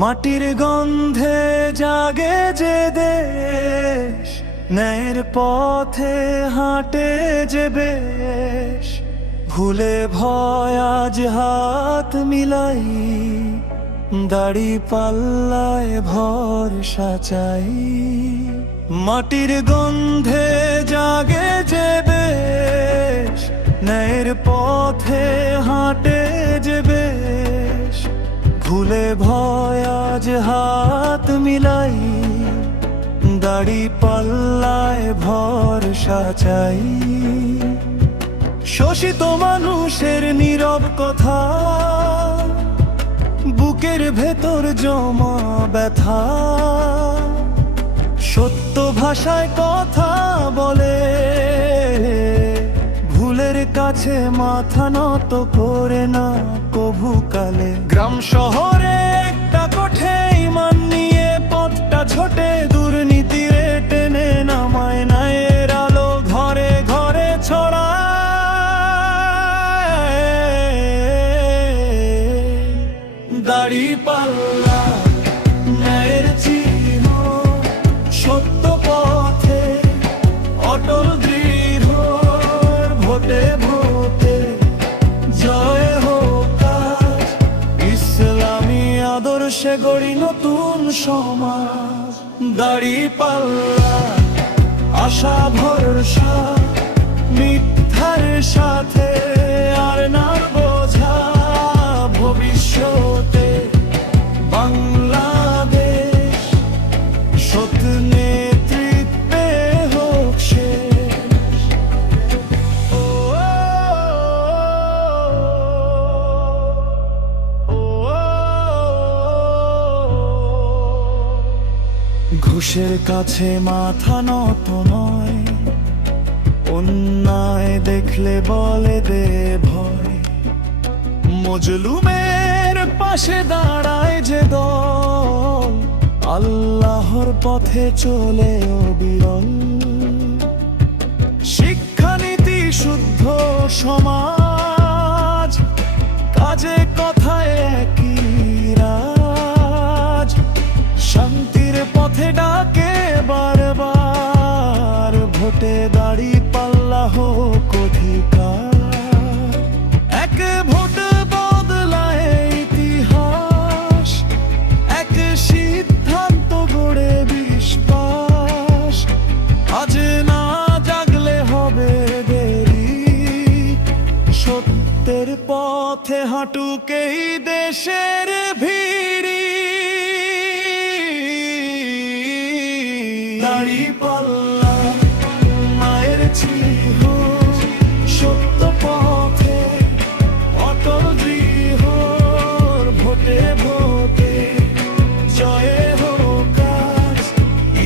মাটির গন্ধে জাগে যে দেশ, ন্যায়ের পথে হাঁটে যে বেশ। ভুলে ভয় আজ হাত মিলাই, দাড়ি পাল্লায় ভরসা চাই। মাটির গন্ধে জাগে যে দেশ, ন্যায়ের পথে হাঁটে যে বেশ। ভুলে ভয় আজ হাত মিলাই, দাড়ি পাল্লায় ভরসা চাই। শোষিত মানুষের নীরব কথা, বুকের ভেতর জমা ব্যথা, সত্য ভাষায় কথা বলে, ভুলের কাছে মাথা নত করে না কভু কালে। গ্রাম শহরে একটা কোঠে ইমান নিয়ে পথটা ছোটে, দুর্নীতিরে টেনে নামায় নায়ের আলো ঘরে ঘরে ছড়ায়। দাড়ি পাল্লা ন্যায়ের চিহ্ন, সত্য পথে অটল দৃঢ়, ভোটে ভোটে জয় হোক আজ। ইসলামী আদর্শে গড়ি নতুন সমাজ। দাড়ি পাল্লা আশা ভরসা, মিথ্যার সাথে আর না বোঝা। ভবিষ্যতে বাংলাদেশ সৎ নেতৃত্বে হোক শেষ। ও, ও, ও, ঘুষের কাছে মাথা নত নয়, অন্যায় দেখলে বলে দে ভয়। মজলুমের পাশে দাঁড়ায় যে দল, আল্লাহর পথে চলে অবিরল। শিক্ষানীতি শুদ্ধ সমাজ, কাজে কথায় একই রাজ। শান্তির পথে ডাকে বারবার, ভোটে দাড়ি পাল্লা হোক অধিকার। এক ভোট বদলায় ইতিহাস, এক সিদ্ধান্ত গড়ে বিশ্বাস। আজ না জাগলে হবে দেরি, সত্যের পথে হাঁটুকেই দেশের ভিড়ি। দাড়ি পাল্লা মায়ের চিহ্ন, সত্য পথে অটল দৃঢ়, ভোটে ভোটে জয় হোক আজ।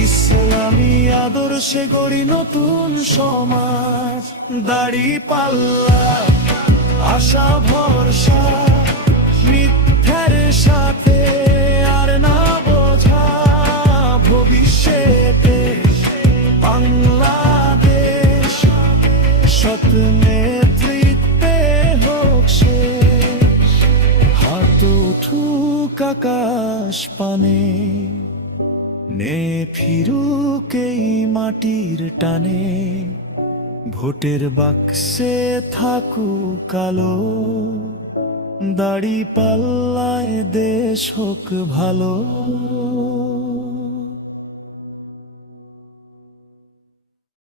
ইসলামী আদর্শে গড়ি নতুন সমাজ। দাড়ি পাল্লা আশা ভরসা, মিথ্যার সাথে আর না বোঝা। ভবিষ্যতে বাংলাদেশ সৎ নেতৃত্বে হোক শেষ। হাত উঠুক আকাশ পানে, নে ফিরুক এই মাটির টানে। ভোটের বাক্সে থাকুক আলো, দাড়ি পাল্লায় দেশ হোক ভালো।